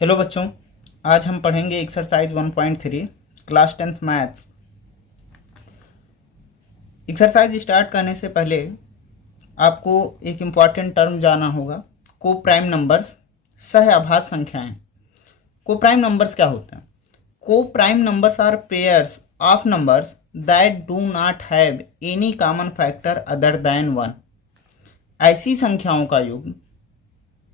Hello बच्चों, आज हम पढ़ेंगे exercise 1.3 class 10th maths. Exercise start करने से पहले आपको एक इम्पॉर्टेंट टर्म जाना होगा, को प्राइम नंबर्स, सह आभाज्य संख्याएं। को प्राइम नंबर्स क्या होते हैं? Coprime numbers are pairs of numbers that do not have any common factor other than 1। ऐसी संख्याओं का युग्म,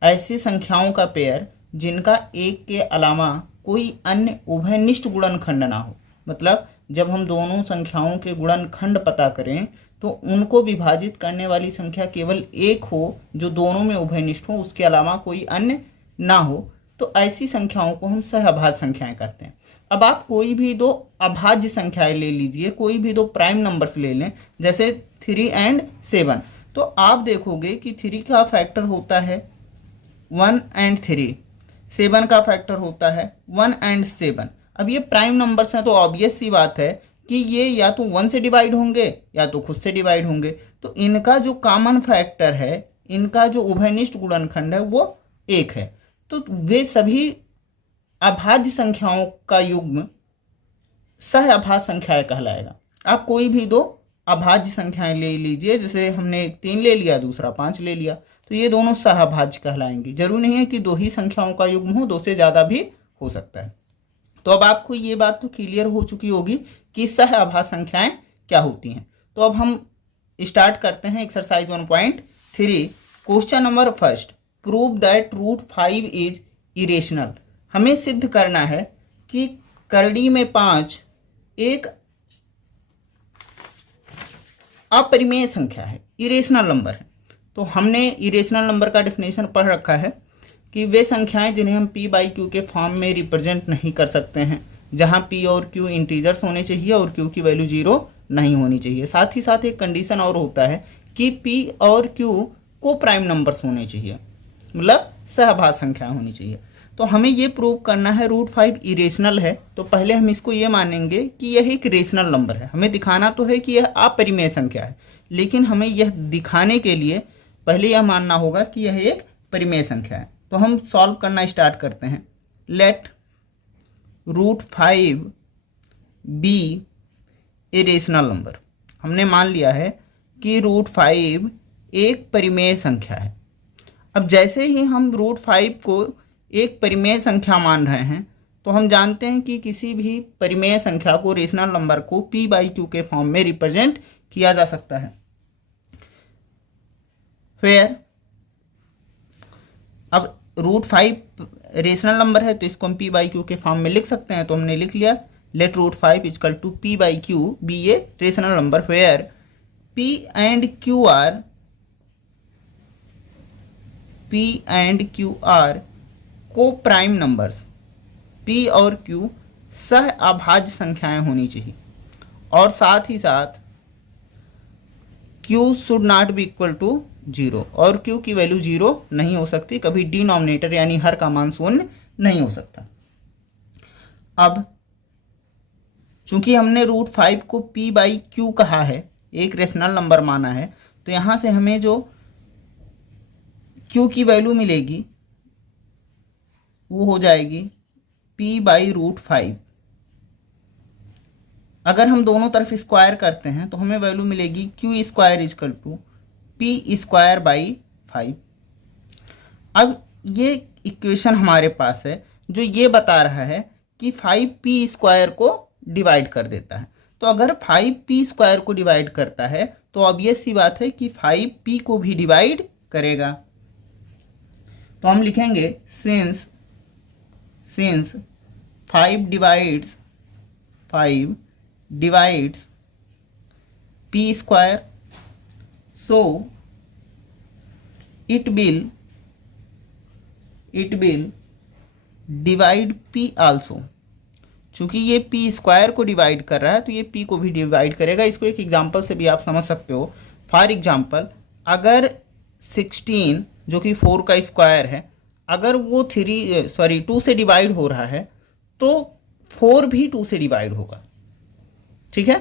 ऐसी संख्याओं का पेयर जिनका एक के अलावा कोई अन्य उभयनिष्ठ गुणनखंड ना हो। मतलब जब हम दोनों संख्याओं के गुणनखंड पता करें तो उनको विभाजित करने वाली संख्या केवल एक हो जो दोनों में उभयनिष्ठ हो, उसके अलावा कोई अन्य ना हो, तो ऐसी संख्याओं को हम सहअभाज्य संख्याएं कहते हैं। अब आप कोई भी दो अभाज्य संख्याएं ले लीजिए, कोई भी दो प्राइम नंबर्स ले लें, जैसे 3 और 7, तो आप देखोगे कि 3 का फैक्टर होता है 1 और 3, 7 का फैक्टर होता है 1 और 7। अब ये प्राइम नंबर्स हैं तो ऑब्वियस सी बात है कि ये या तो 1 से डिवाइड होंगे या तो खुद से डिवाइड होंगे, तो इनका जो कॉमन फैक्टर है, इनका जो उभयनिष्ठ गुणनखंड है वो 1 है। तो वे सभी अभाज्य संख्याओं का युग्म सह अभाज्य संख्याएं कहलाएगा। आप कोई भी दो अभाज्य संख्याएं ले लीजिए, जैसे हमने 3 ले लिया, दूसरा 5 ले लिया, तो ये दोनों सहअभाज्य कहलाएंगे। जरूरी नहीं है कि दो ही संख्याओं का युग्म हो, दो से ज़्यादा भी हो सकता है। तो अब आपको ये बात तो क्लियर हो चुकी होगी कि सहअभाज्य संख्याएं क्या होती हैं। तो अब हम स्टार्ट करते हैं exercise 1.3। Question number first, prove that root 5 is irrational. हमें सिद्ध करना है कि करड़ी में 5 एक अपरिमेय संख्या है, इरेशनल नंबर है। तो हमने इरेशनल नंबर का डेफिनेशन पढ़ रखा है कि वे संख्याएं जिन्हें हम p/q के फॉर्म में रिप्रेजेंट नहीं कर सकते हैं, जहां p और q इंटीजर्स होने चाहिए और q की वैल्यू 0 नहीं होनी चाहिए। साथ ही साथ एक कंडीशन और होता है कि p और q को प्राइम नंबर्स होने चाहिए, मतलब सहअभाज्य संख्याएं होनी चाहिए। तो हमें ये प्रूव करना है रूट 5 इरेशनल है, तो पहले हम इसको ये मानेंगे कि यह एक रेशनल नंबर है। हमें दिखाना तो है कि यह अपरिमेय संख्या है, लेकिन हमें यह दिखाने के लिए पहले यह मानना होगा कि यह एक परिमेय संख्या है। तो हम सॉल्व करना स्टार्ट करते हैं। Let root 5 be a rational number. हमने मान लिया है कि रूट 5 एक परिमेय संख्या है। अब जैसे ही हम रूट 5 को एक परिमेय संख्या मान रहे हैं, तो हम जानते हैं कि किसी भी परिमेय संख्या को, रेशनल नंबर को p/q के फॉर्म में रिप्रेजेंट किया जा सकता है। फिर अब रूट 5 रेशनल नंबर है तो इसको हम p/q के फॉर्म में लिख सकते हैं, तो हमने लिख लिया। Let root 5 equal to p/q be a rational number where p and q are coprime numbers. p और q सह अभाज्य संख्याएं होनी चाहिए, और साथ ही साथ q should not be equal to 0, और q की वैल्यू 0 नहीं हो सकती, कभी डिनोमिनेटर यानी हर का मान शून्य नहीं हो सकता। अब चूंकि हमने रूट 5 को p/q कहा है, एक रेशनल नंबर माना है, तो यहां से हमें जो q की वैल्यू मिलेगी वो हो जाएगी p/√5। अगर हम दोनों तरफ स्क्वायर करते हैं तो हमें वैल्यू मिलेगी q² इक्वल टू p²/5। अब ये इक्वेशन हमारे पास है जो ये बता रहा है कि 5p² को डिवाइड कर देता है। तो अगर 5p² को डिवाइड करता है तो ऑब्वियस सी बात है कि 5p को भी डिवाइड करेगा। तो हम लिखेंगे since 5 divides p², so it will divide p also। चूंकि ये p² को डिवाइड कर रहा है तो ये p को भी डिवाइड करेगा। इसको एक एग्जांपल से भी आप समझ सकते हो। फॉर एग्जांपल, अगर 16 जो कि 4 का स्क्वायर है, अगर वो 2 से डिवाइड हो रहा है तो 4 भी 2 से डिवाइड होगा। ठीक है,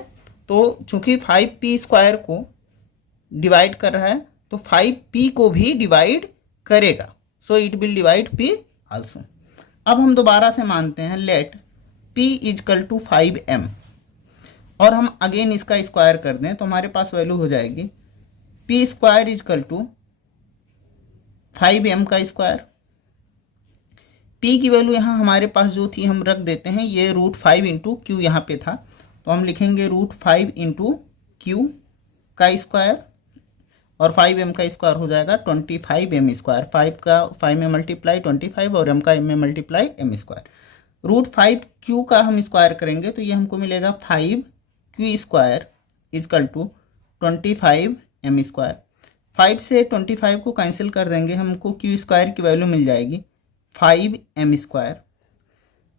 तो चूंकि 5p² को डिवाइड कर रहा है तो 5p को भी डिवाइड करेगा, so it will divide p also. अब हम दोबारा से मानते हैं late p is equal to 5m और हम अगेन इसका स्क्वायर कर दें तो हमारे पास वैल्यू हो जाएगी p square equal to 5m का स्क्वायर। p की वैल्यू यहाँ हमारे पास जो थी हम रख देते हैं, ये √5 इंटू क्यू यहाँ पे था तो हम लिखेंगे √5 इंटू क्यू का स्क्वायर और 5m का स्क्वायर हो जाएगा 25m स्क्वायर। 5 का 5 में मल्टीप्लाई 25 और m का m में मल्टीप्लाई m स्क्वायर। √5 q का हम स्क्वायर करेंगे तो ये हमको मिलेगा 5q square equal to 25m square. 5 से 25 को कैंसिल कर देंगे, हमको q स्क्वायर की वैल्यू मिल जाएगी 5m स्क्वायर।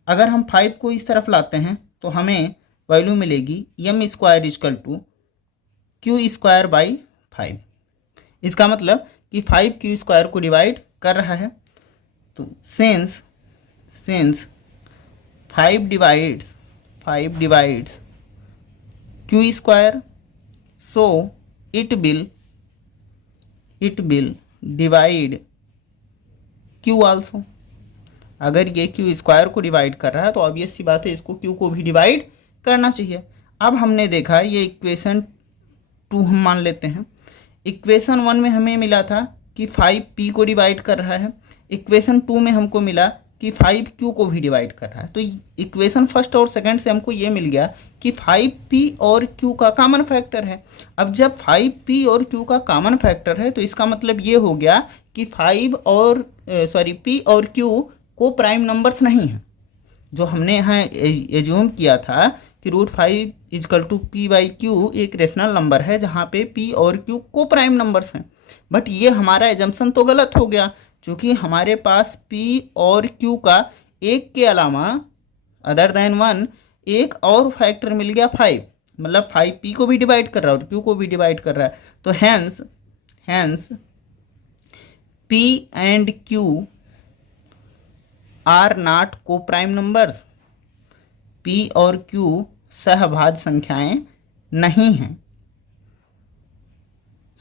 अगर हम 5 को इस तरफ लाते हैं तो हमें वैल्यू मिलेगी m square equal to q square by 5। इसका मतलब कि 5q स्क्वायर को डिवाइड कर रहा है तो since 5 divides q square so it will divide q also. अगर ये q स्क्वायर को डिवाइड कर रहा है तो ऑब्वियस सी बात है इसको q को भी डिवाइड करना चाहिए। अब हमने देखा ये इक्वेशन 2 हम मान लेते हैं। इक्वेशन 1 में हमें मिला था कि 5p को डिवाइड कर रहा है, इक्वेशन 2 में हमको मिला कि 5q को भी डिवाइड कर रहा है। तो इक्वेशन फर्स्ट और सेकंड से हमको ये मिल गया कि 5p और q का कॉमन फैक्टर है। अब जब 5p और q का कॉमन फैक्टर है तो इसका मतलब ये हो गया कि p और q को प्राइम नंबर्स नहीं है। जो हमने यहाँ एज्यूम किया था कि √5 equal to p by Q एक रेशनल नंबर है जहाँ पे p और q को प्राइम नंबर्स हैं, बट ये हमारा एजम्पशन तो गलत हो गया क्योंकि हमारे पास p और q का एक के अलावा अदर देन 1 एक और फैक्टर मिल गया 5, मतलब 5p को भी डिवाइड कर रहा है और q को भी डिवाइड कर रहा है। तो hence p and q are not coprime numbers. p और q सहभाज्य संख्याएं नहीं हैं।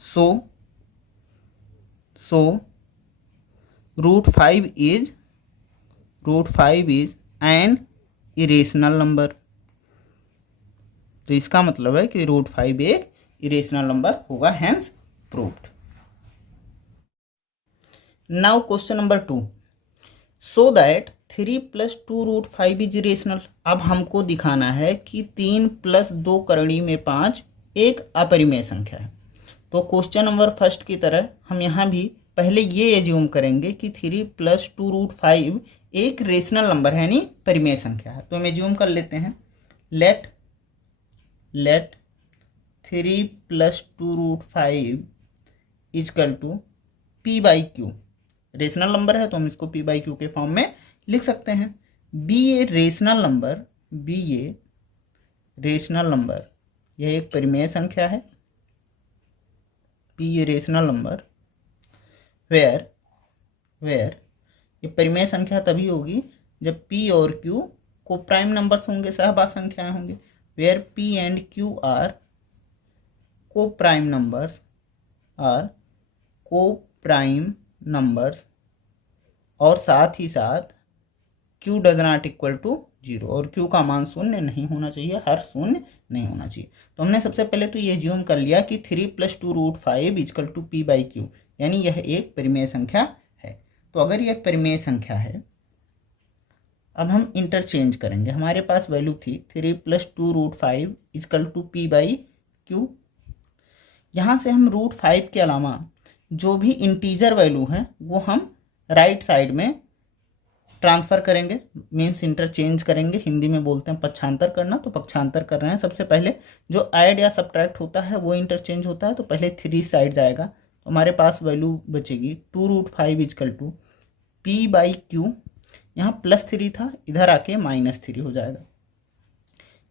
So √5 is an irrational number. तो इसका मतलब है कि √5 एक इरेशनल नंबर होगा, hence proved. Now question number 2, so that 3 + 2√5 is irrational. अब हमको दिखाना है कि 3 + 2 करणी में 5 एक अपरिमेय संख्या है। तो क्वेश्चन नंबर फर्स्ट की तरह हम यहाँ भी पहले ये एज्यूम करेंगे कि 3 + 2√5 एक रेशनल नंबर है, यानी परिमेय संख्या है। तो हम एज्यूम कर लेते हैं let 3 + 2√5 equal to p by Q. Rational number है तो हम इसको p बाई क्यू के फॉर्म में लिख सकते हैं। बी ये रेशनल नंबर यह एक परिमेय संख्या है। p ये रेशनल नंबर वेयर ये परिमेय संख्या तभी होगी जब p और q को प्राइम नंबर्स होंगे, सहभाज्य संख्याएं होंगी। Where p and q are coprime numbers और साथ ही साथ q does not equal to 0 और q का मान शून्य नहीं होना चाहिए, हर शून्य नहीं होना चाहिए। तो हमने सबसे पहले तो ये एज्यूम कर लिया कि 3 + 2√5 equal to p by Q, यानी यह एक परिमेय संख्या है। तो अगर यह परिमेय संख्या है, अब हम इंटरचेंज करेंगे। हमारे पास वैल्यू थी 3 + 2√5 equal to p by Q. यहाँ से हम √5 के अलावा जो भी इंटीजर वैल्यू है वो हम राइट साइड में ट्रांसफ़र करेंगे, मीन्स इंटरचेंज करेंगे। हिंदी में बोलते हैं पक्षांतर करना, तो पक्षांतर कर रहे हैं। सबसे पहले जो ऐड या सब्ट्रैक्ट होता है वो इंटरचेंज होता है, तो पहले 3 साइड जाएगा तो हमारे पास वैल्यू बचेगी 2√5 equal to p by Q. यहाँ +3 था, इधर आके -3 हो जाएगा।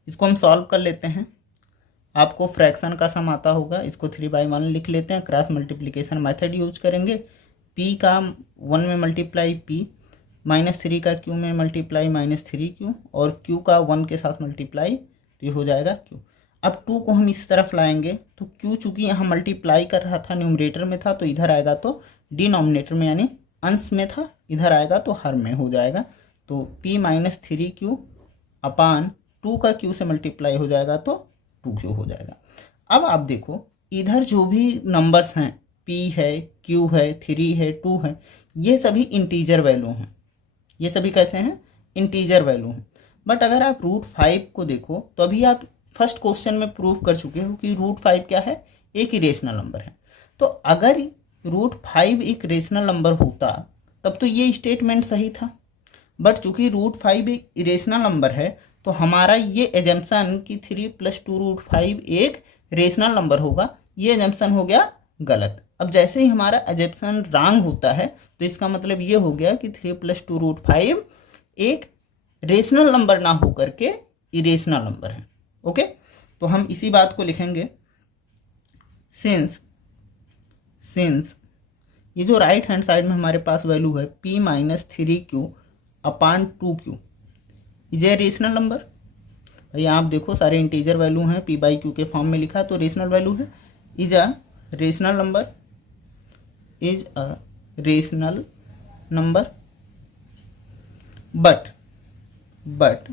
इसको हम सॉल्व कर लेते हैं। आपको फ्रैक्शन का सम आता होगा, इसको 3/1 लिख लेते हैं। क्रॉस मल्टीप्लिकेशन मेथड यूज करेंगे। p का 1 में मल्टीप्लाई p, -3 का q में मल्टीप्लाई -3q और q का 1 के साथ मल्टीप्लाई, तो ये हो जाएगा q। अब 2 को हम इस तरफ लाएंगे तो q चूँकि यहाँ मल्टीप्लाई कर रहा था, न्यूमरेटर में था, तो इधर आएगा तो डिनोमिनेटर में यानी अंश में था, इधर आएगा तो हर में हो जाएगा। तो p माइनस 3q अपान 2 का q से मल्टीप्लाई हो जाएगा तो 2q हो जाएगा। अब आप देखो इधर जो भी नंबर्स हैं p है, q है, 3 है, 2 है, ये सभी इंटीजर वैल्यू हैं। ये सभी कैसे हैं? इंटीजर वैल्यू हैं। बट अगर आप √5 को देखो तो अभी आप फर्स्ट क्वेश्चन में प्रूव कर चुके हो कि √5 क्या है? एक इरेशनल नंबर है। तो अगर √5 एक रेशनल नंबर होता तब तो ये स्टेटमेंट सही था। बट चूंकि √5 एक इरेशनल नंबर है तो हमारा ये एजम्पशन कि 3 + 2√5 एक रेशनल नंबर होगा, ये एजम्पशन हो गया गलत। अब जैसे ही हमारा एजम्पशन रॉन्ग होता है तो इसका मतलब ये हो गया कि 3 + 2√5 एक रेशनल नंबर ना हो करके इरेशनल नंबर है। ओके, तो हम इसी बात को लिखेंगे, सिंस ये जो राइट हैंड साइड में हमारे पास वैल्यू है p minus 3q upon 2q is a rational number. भाई आप देखो सारे इंटीजर वैल्यू हैं, p/q के फॉर्म में लिखा है तो रेशनल वैल्यू है। Is a rational number, is a rational number but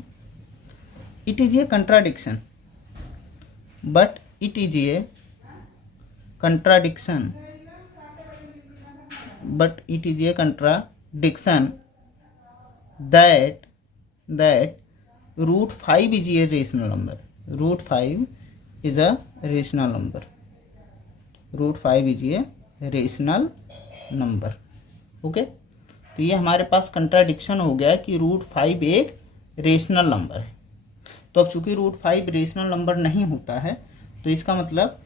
it is a contradiction, but it is a contradiction, but it is a contradiction that √5 is a rational number. √5 is a rational number. √5 is a rational number. Okay, तो ये हमारे पास contradiction हो गया कि √5 एक rational number है। तो अब चूंकि √5 रेशनल नंबर नहीं होता है तो इसका मतलब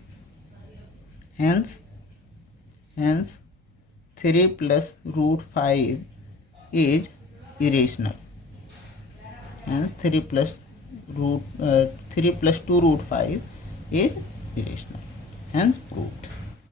hence 3 + √5 is irrational. Hence 3 + 2√5 is irrational. Hence proved.